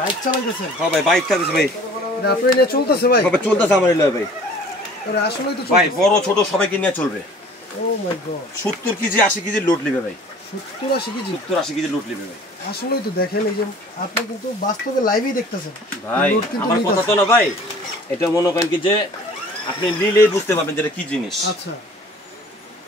Bike চালাইতেছেন? হ্যাঁ ভাই bike চালাইতেছি ভাই। এটা আপনার নিয়ে চলতেছে ভাই? হবে চলতেছে আমার লয় ভাই। আরে আসলেই তো ভাই চলতেছে। বড় ছোট সবাইকে নিয়ে চলবে। ও মাই গড। 70 কেজি 80 কেজি লোড নেবে ভাই। 70-80 কেজি? 70-80 কেজি লোড নেবে ভাই। আসলেই তো দেখেন এই যে আপনি কিন্তু বাস্তবে লাইভই দেখতেছেন ভাই। আমার কথা তো না ভাই, এটা মনে করেন কি যে আপনি নিলেই বুঝতে পারবেন যে এটা কি জিনিস। আচ্ছা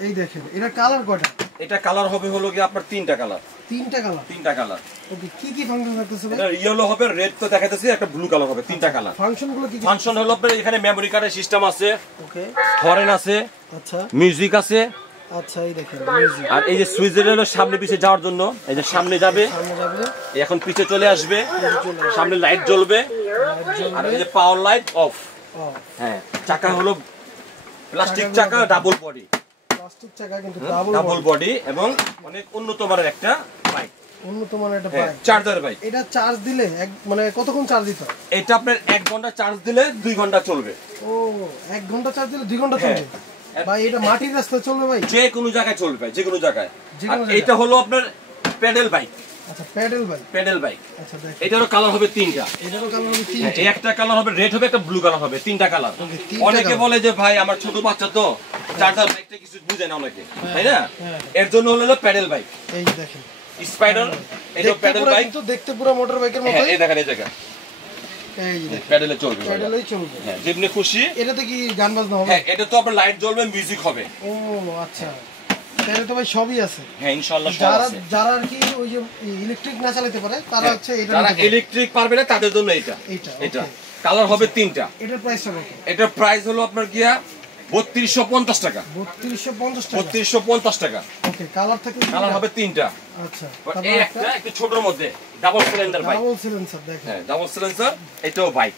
এই দেখেন এটা কালার কয়টা? এটা কালার হবে হলো কি আপনার 3টা কালার। 3টা কালার? 3টা কালার। ওকে কি কি ফাংশন থাকতেছে ভাই? এটা ইয়েলো হবে, রেড তো দেখাইতেছি, একটা ব্লু কালার হবে, 3টা কালার। ফাংশনগুলো কি কি? ফাংশন হলো আপনার এখানে মেমরি কার্ডের সিস্টেম আছে, ওকে হরেন আছে, আচ্ছা মিউজিক আছে। আচ্ছা এই দেখেন মিউজিক। আর এই যে সুইচের হলো সামনে পিছে যাওয়ার জন্য, এই যে সামনে যাবে, সামনে যাবে, এখন পিছে চলে আসবে, সামনে লাইট জ্বলবে, আর এই যে পাওয়ার লাইট অফ। হ্যাঁ চাকা হলো প্লাস্টিক চাকা, ডাবল বডি। প্লাস্টিক চাকা কিন্তু ডাবল বডি এবং অনেক উন্নত মানের একটা বাইক। উন্নত মানের একটা বাইক, চার্জার বাইক। এটা চার্জ দিলে মানে কতক্ষণ চার্জ দিতে হয়? এটা আপনার 1 ঘন্টা চার্জ দিলে 2 ঘন্টা চলবে। ও 1 ঘন্টা চার্জ দিলে 2 ঘন্টা চলবে ভাই? এটা মাটির রাস্তায় চলবে ভাই? যে কোনো জায়গায় চলবে, যে কোনো জায়গায়। আর এটা হলো আপনার প্যাডেল বাইক। আচ্ছা প্যাডেল বাইক। Pedal bike. আচ্ছা দেখেন এটারও কালার হবে 3টা। এটারও কালার হবে 3টা? একটা কালার হবে রেড হবে, একটা ব্লু কালার হবে, 3টা কালার। অনেকে বলে যে ভাই আমার ছোট বাচ্চা তো চার্জার বাইকটা কিছু বুঝে না অনেকে, তাই না? এর জন্য হলো প্যাডেল বাইক। এই দেখেন স্পাইডার, এটা প্যাডেল বাইক। কিন্তু দেখতে পুরো মোটর বাইকের মতো। এই দেখেন এই জায়গা, এই দেখেন প্যাডেলে চলবে, প্যাডেলেই চলবে। হ্যাঁ যেমনি খুশি। এটাতে কি গান বাজনা হবে? হ্যাঁ এটা তো আপনার লাইট জ্বলবে, মিউজিক হবে। ও আচ্ছা তাহলে তো ভাই সবই আছে। হ্যাঁ ইনশাআল্লাহ সব যারা আছে। যারা আর কি ওই যে ইলেকট্রিক না চালাতে পারে তারা হচ্ছে এটা যারা নিতে পারে। ইলেকট্রিক পারবে না তাদের জন্য এটা। এটা কালার হবে 3টা। এটার প্রাইসটা কত? এটার প্রাইস হলো আপনার গিয়া 3250 টাকা। 3250 টাকা? 3250 টাকা। ওকে কালার থাকে? কালার হবে 3টা। আচ্ছা এই একটা একটু ছোটর মধ্যে double cylinder bike. Double cylinder দেখেন। হ্যাঁ ডাবল সিলিন্ডার, এটাও বাইক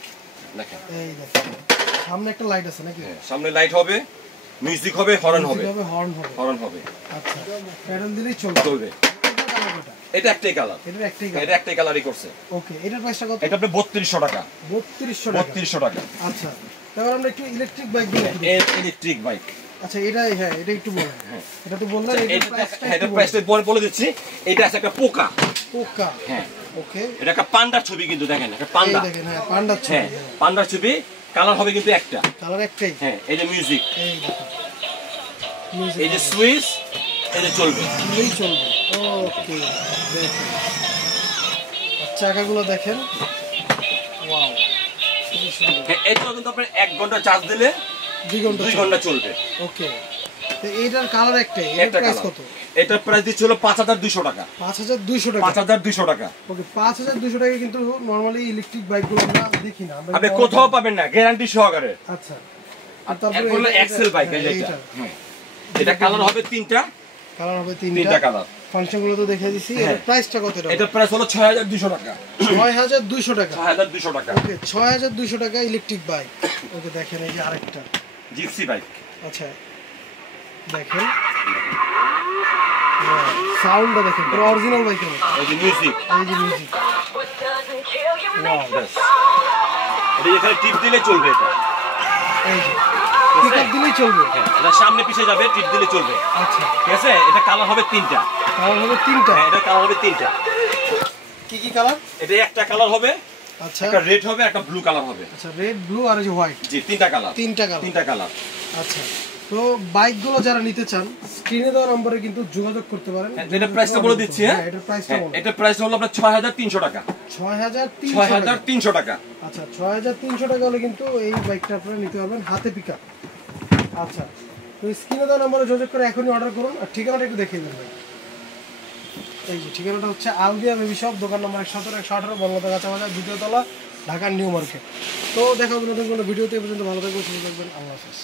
দেখেন। এই দেখেন সামনে একটা লাইট আছে নাকি? সামনে লাইট হবে, মিউজিক হবে, হর্ন হবে। হর্ন হবে, হর্ন হবে। আচ্ছা প্যাডেল দিলেই চলবে। এটা একটাই কালার। এটা একটাই কালারই করছে। ওকে এটার প্রাইসটা কত? এটা আপনি 3200 টাকা। 3200 টাকা? 3200 টাকা। আচ্ছা তারপর আমরা একটু ইলেকট্রিক বাইক দিই। Electric bike. আচ্ছা এটা হ্যাঁ এটা একটু বলেন। এটা তো বললেন এটা প্রাইসটা বলে দিচ্ছি। এটা আছে একটা পোকা। পোকা? হ্যাঁ ওকে এটা একটা পান্ডার ছবি কিন্তু দেখেন, একটা পান্ডা। এই দেখেন হ্যাঁ পান্ডার ছবি। হ্যাঁ পান্ডার ছবি, কালার হবে কিন্তু একটা। কালার একটাই? হ্যাঁ এই যে মিউজিক, এই দেখেন মিউজিক, এই যে সুইচ, এই যে চলবে, এই চলবে। ওকে দেখেন চাকাগুলো দেখেন, ওয়াও খুবই সুন্দর। হ্যাঁ এটা কিন্তু আপনার 1 ঘন্টা চার্জ দিলে 2 ঘন্টা চলবে। ওকে তো এইটার কালার একটাই, এটার প্রাইস কত? এটার প্রাইস দিচ্ছিল 5200 টাকা। 5200 টাকা? 5200 টাকা। ওকে 5200 টাকা কিন্তু নরমালি ইলেকট্রিক বাইকগুলো আমরা দেখি না, আপনি কোথাও পাবেন না, গ্যারান্টি সহকারে। আচ্ছা আর তারপরে হলো এক্সেল বাইক, এটা এটা কালার হবে 3টা। কালার হবে 3টা কালার। ফাংশনগুলো তো দেখিয়ে দিছি। এর প্রাইসটা কত? এটা প্রাইস হলো 6200 টাকা। 6200 টাকা? 6200 টাকা। ওকে 6200 টাকা ইলেকট্রিক বাইক। ওকে দেখেন এই যে আরেকটা জিপসি বাইক। আচ্ছা দেখেন সাউন্ডটা দেখেন পুরো অরিজিনাল বাইকের মতো। এই যে মিউজিক, এই যে মিউজিক, ওয়াও এটা এখানে টিপ দিলে চলবে। এটা এই যে টিপ দিলেই চলবে। হ্যাঁ এটা সামনে পিছে যাবে, টিপ দিলে চলবে। আচ্ছা ঠিক আছে। এটা কালার হবে 3টা। কালার হবে 3টা? হ্যাঁ এটা কালার হবে 3টা। কি কি কালার? এটা একটা কালার হবে, আচ্ছা একটা রেড হবে, একটা ব্লু কালার হবে। আচ্ছা রেড ব্লু আর এই যে হোয়াইট? জি 3টা কালার। 3টা কালার। আচ্ছা তো বাইকগুলো যারা নিতে চান স্ক্রিনে দেওয়া নম্বরে কিন্তু যোগাযোগ করতে পারেন। এটা প্রাইসটা বলে দিচ্ছি। হ্যাঁ এটার প্রাইসটা বলুন। এটা প্রাইস হলো আপনার 6300 টাকা। 6300 টাকা। আচ্ছা 6300 টাকা হলে কিন্তু এই বাইকটা আপনারা নিতে পারবেন, হাতে পিকআপ। আচ্ছা তো স্ক্রিনে দেওয়া নম্বরে যোগাযোগ করে এখনই অর্ডার করুন। আর ঠিকানাটা একটু দেখিয়ে দেবেন ভাই। এই যে ঠিকানাটা হচ্ছে আলদিয়া বেবি শপ, দোকান নম্বর 117 বঙ্গবন্ধু কাঁচা বাজার, 2য় তলা, ঢাকার নিউ মার্কেট। তো দেখা হবে নতুন কোনো ভিডিওতে। এই পর্যন্ত ভালো থাকবেন, সুস্থ থাকবেন, আল্লাহ হাফেজ।